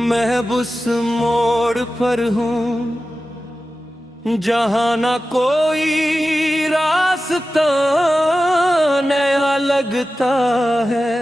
मैं उस मोड़ पर हूँ जहाँ ना कोई रास्ता नया लगता है,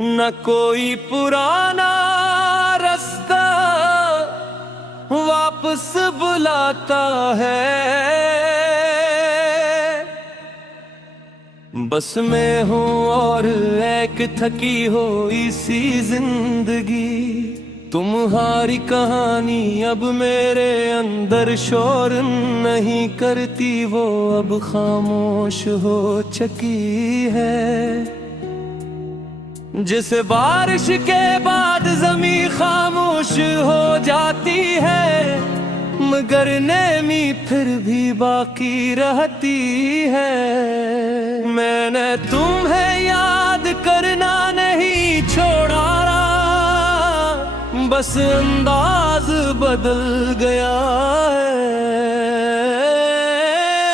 न कोई पुराना रास्ता वापस बुलाता है। बस मैं हूँ और एक थकी हो इसी जिंदगी, तुम्हारी कहानी अब मेरे अंदर शोर नहीं करती, वो अब खामोश हो चुकी है। जिस बारिश के बाद ज़मीं खामोश हो जाती है, मगर नेमी फिर भी बाकी रहती है। मैंने तुम्हें याद करना नहीं छोड़ा, बस अंदाज बदल गया है।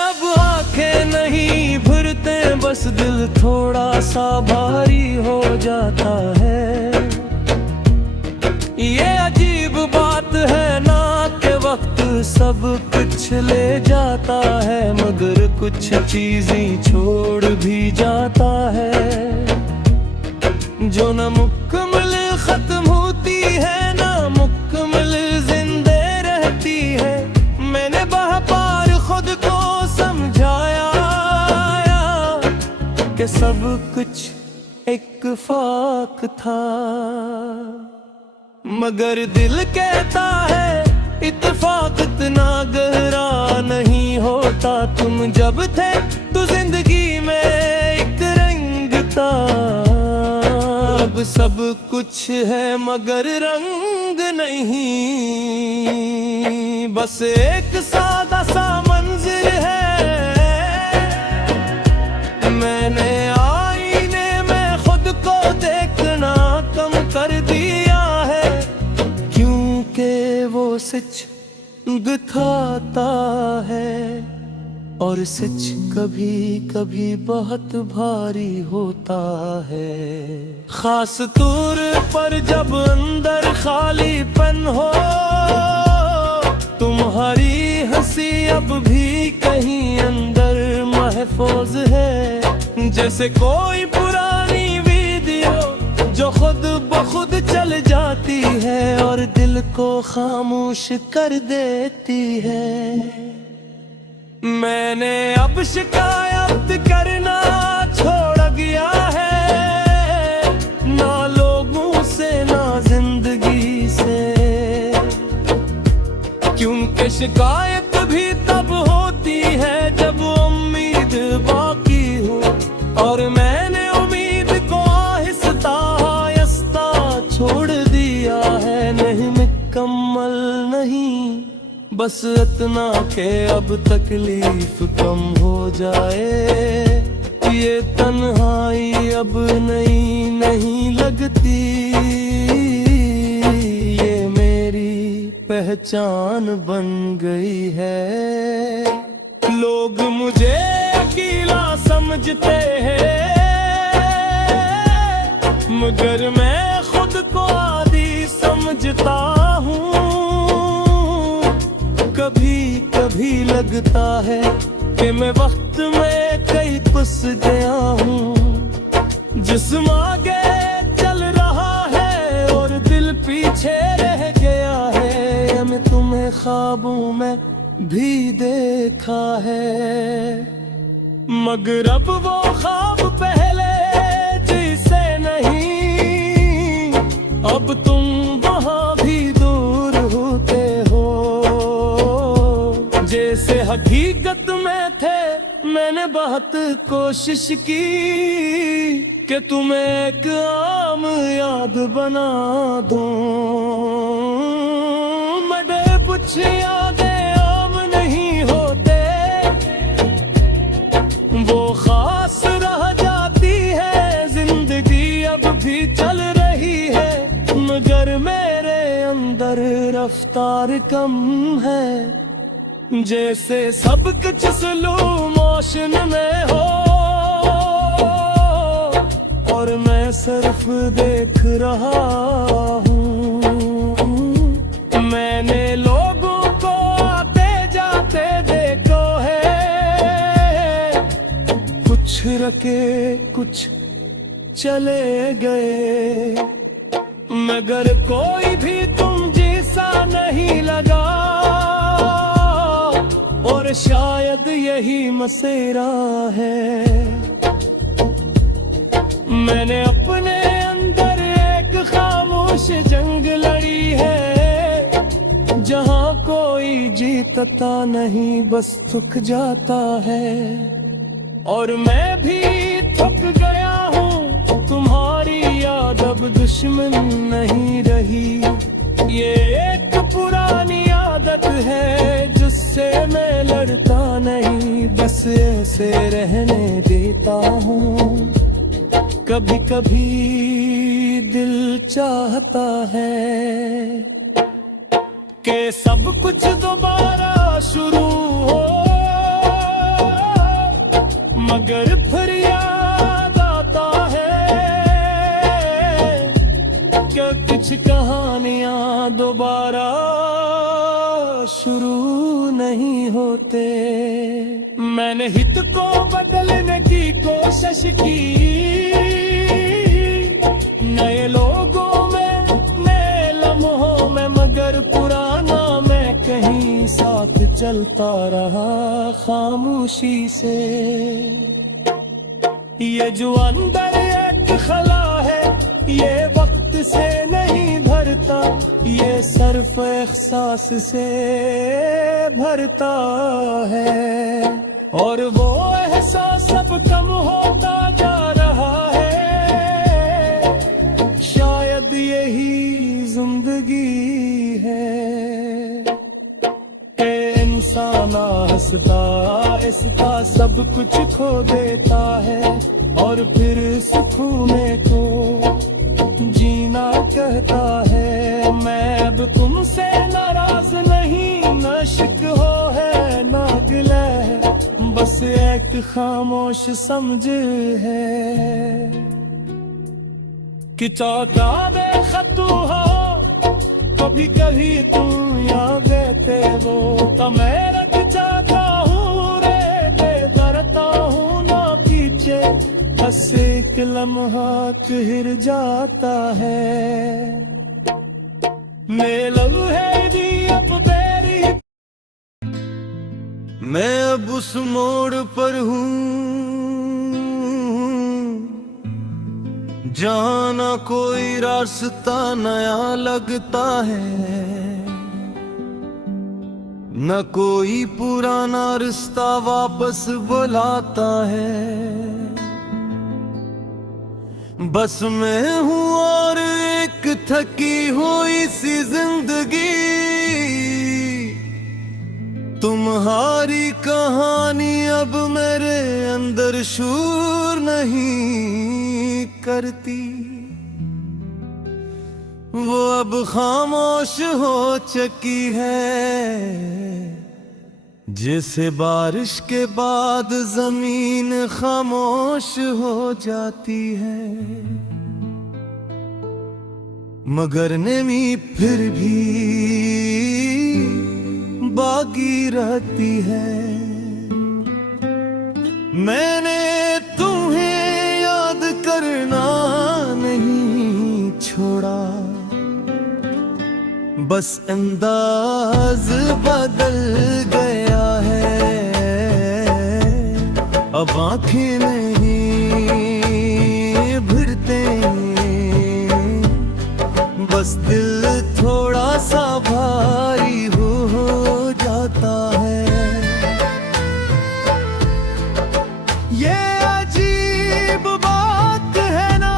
अब आंखें नहीं भरते, बस दिल थोड़ा सा भारी हो जाता है। ये अजीब बात है ना कि वक्त सब कुछ ले जाता है, मगर कुछ चीजें छोड़ भी जाता है। जो न मुकम्मल खत्म होती है, ना मुकम्मल जिंदे रहती है। मैंने बाह पार खुद को समझाया कि सब कुछ इत्तेफाक था, मगर दिल कहता है इत्तेफाक इतना गहरा नहीं होता। तुम जब थे तो जिंदगी में एक रंग था, अब सब कुछ है मगर रंग नहीं। बस एक सादा सा मंजिर है। मैंने आईने में खुद को देखना कम कर दिया है, क्योंकि वो सच दिखाता है और सच कभी कभी बहुत भारी होता है। खास तौर पर जब अंदर खालीपन हो, तुम्हारी हंसी अब भी कहीं अंदर महफूज है। जैसे कोई पुरानी वीडियो जो खुद बखुद चल जाती है और दिल को खामोश कर देती है। मैंने अब शिकायत करना छोड़ दिया है, ना लोगों से ना जिंदगी से, क्योंकि शिकायत भी तब होती है जब उम्मीद बाकी हो। और मैंने उम्मीद को आहिस्ता आहिस्ता छोड़ दिया है। नहीं मुकम्मल नहीं, बस इतना के अब तकलीफ कम हो जाए। ये तन्हाई अब नहीं लगती, ये मेरी पहचान बन गई है। लोग मुझे अकेला समझते हैं, मगर मैं खुद को आदी समझता हूँ। कभी कभी लगता है कि मैं वक्त में कहीं फंस गया हूँ। जिस्म आगे चल रहा है और दिल पीछे रह गया है। मैं तुम्हें ख्वाबों में भी देखा है, मगर अब वो ख्वाब पहले जैसे नहीं। अब तुम वहाँ भी दूर होते हो जैसे हकीकत में थे। मैंने बहुत कोशिश की कि तुम्हें एक आम याद बना दूं, मगर कुछ यादें आम नहीं होते, वो खास रह जाती है। जिंदगी अब भी चल रही है, मगर मेरे अंदर रफ्तार कम है। जैसे सब कुछ स्लो मोशन में हो और मैं सिर्फ देख रहा हूँ। रखे कुछ चले गए, मगर कोई भी तुम जैसा नहीं लगा, और शायद यही मसेरा है। मैंने अपने अंदर एक खामोश जंग लड़ी है, जहां कोई जीतता नहीं बस थक जाता है। और मैं भी थक गया हूँ, तुम्हारी याद अब दुश्मन नहीं रही। ये एक पुरानी आदत है जिससे मैं लड़ता नहीं, बस ऐसे रहने देता हूँ। कभी कभी दिल चाहता है कि सब कुछ दोबारा शुरू हो, मगर फिर याद आता है कि कुछ कहानियां दोबारा शुरू नहीं होते। मैंने हित को बदलने की कोशिश की, नए लोगों में नए लम्हों में, मगर पुराना मैं कहीं साथ चलता रहा खामोशी से। ये जो अंदर एक खला है, ये वक्त से नहीं भरता, ये सिर्फ एहसास से भरता है। और वो एहसास अब कम होता जा रहा है, शायद यही जिंदगी है कि इंसान हंसता हंसता सब कुछ खो देता है, और फिर सुकून को जीना कहता है। मैं अब तुमसे नाराज नहीं, न शिकवा है न गिला है, बस एक खामोश समझ है कि चाहता बेखतू हो। कभी कभी तुम याद देते वो तो मैं रख जाता हूँ रे, करता हूँ ना पीछे, बस एक लम्हा हिर जाता है। मेल है दी अब बेरी, मैं अब उस मोड़ पर हूँ जहाँ न कोई रास्ता नया लगता है, न कोई पुराना रिश्ता वापस बुलाता है। बस मैं हूँ और एक थकी हुई सी जिंदगी, तुम्हारी कहानी अब मेरे अंदर शूर नहीं करती। वो अब खामोश हो चुकी है, जैसे बारिश के बाद जमीन खामोश हो जाती है, मगर नमी फिर भी बाकी रहती है। मैंने तुम्हें याद करना नहीं छोड़ा, बस अंदाज बदल गया है। अब आंखें नहीं भिड़ते, बस दिल थोड़ा सा भारी हो जाता है। ये अजीब बात है ना,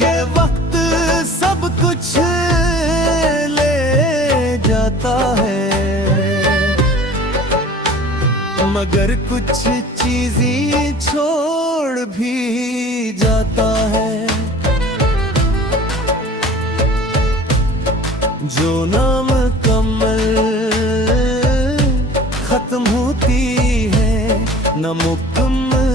के वक्त सब कुछ ले जाता है, मगर कुछ चीजें छोड़ भी जाता है। जो नाम कमल खत्म होती है, न मुकम्मल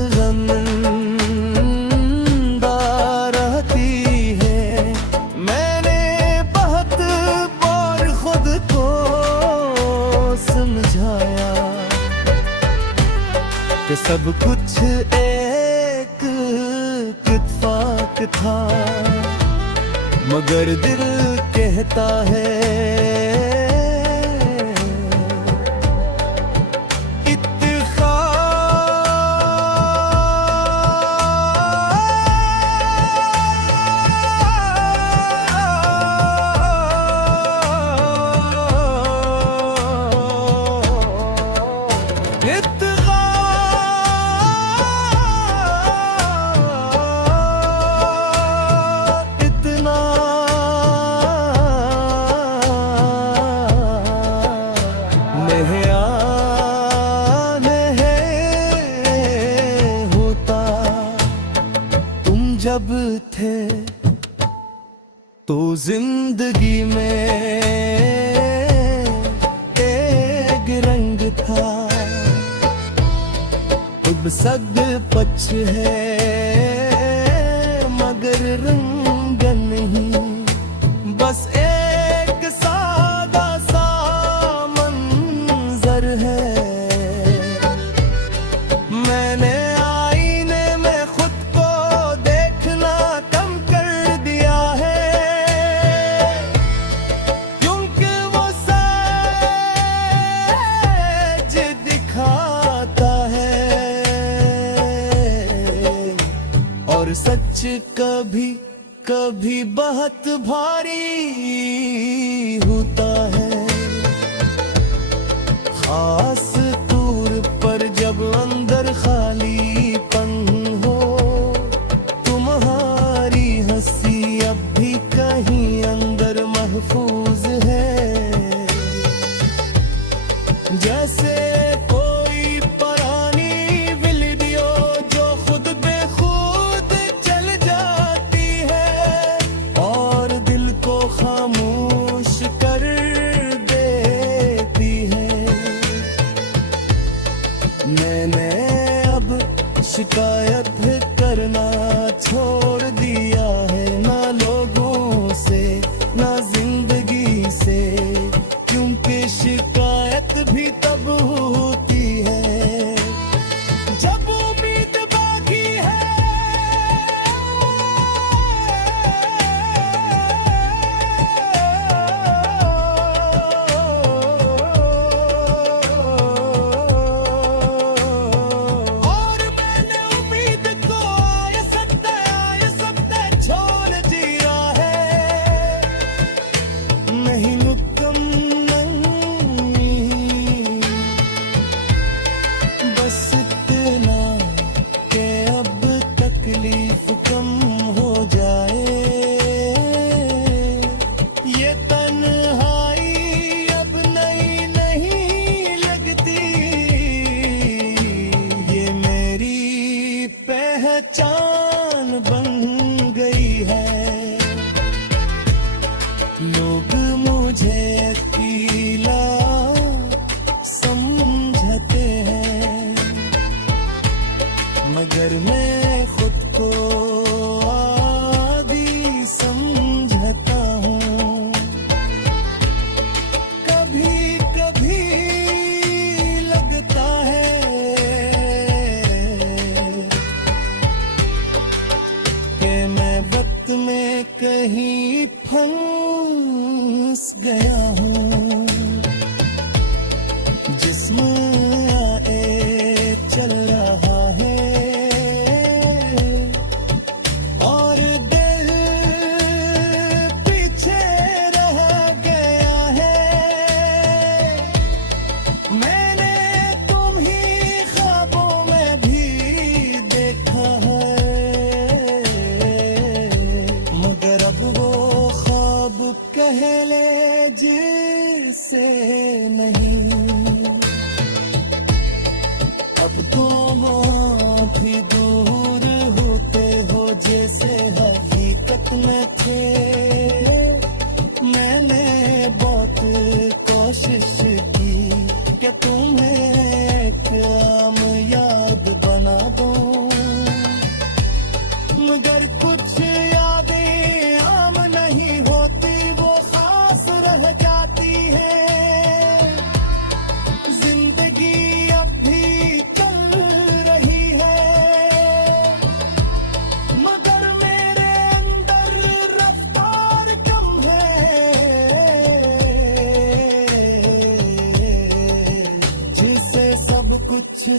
कि सब कुछ एक इत्तेफाक था, मगर दिल कहता है जब थे तो जिंदगी में एक रंग था, अब सब पछ है मगर रंग नहीं, बस एक सादा सा मंजर है। मैंने आईने में खुद को देखना कम कर दिया है, क्योंकि वो सच दिखाता है और सच कभी कभी बहुत भारी होता है। खास तौर पर जब अंदर खालीपन हो, तुम्हारी हंसी अब भी कहीं अंदर महफूज है, जैसे कोई पुरानी वीडियो जो खुद बेखुद चल जाती है और दिल को खामोश कर देती है। मैंने अब शिकायत करना छोड़ दिया है, ना लोगों से ना जिंदगी से, क्योंकि शिकायत भी तब होती है जब उम्मीद बाकी है। और मैंने उम्मीद को आए सत्ते छोड़ दिया है, नहीं मुकम्मल नहीं, बस इतना कि अब तकलीफ कम हो जाए। ये तन्हाई अब नई नहीं लगती, ये मेरी पहचान बन गई है। लोग मुझे अकेला समझते हैं, मगर मैं खुद को आदी समझता हूँ। कभी कभी लगता है कि मैं वक्त में कहीं फंस गया हूँ। जिस्म आए चल रहा है और दिल पीछे रह गया है। मैंने तुम ही ख्वाबों में भी देखा है, मगर अब वो ख्वाब कह ले जिससे नहीं, अब तुम भी दूर होते हो जैसे हकीकत में थे। मैंने बहुत कोशिश की कि तुम्हें एक आम याद बना दूं, मगर कुछ यादें आम नहीं होती, वो खास रह जाती है।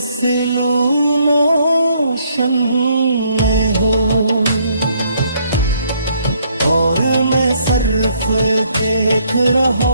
स्लो मोशन में हो और मैं सिर्फ देख रहा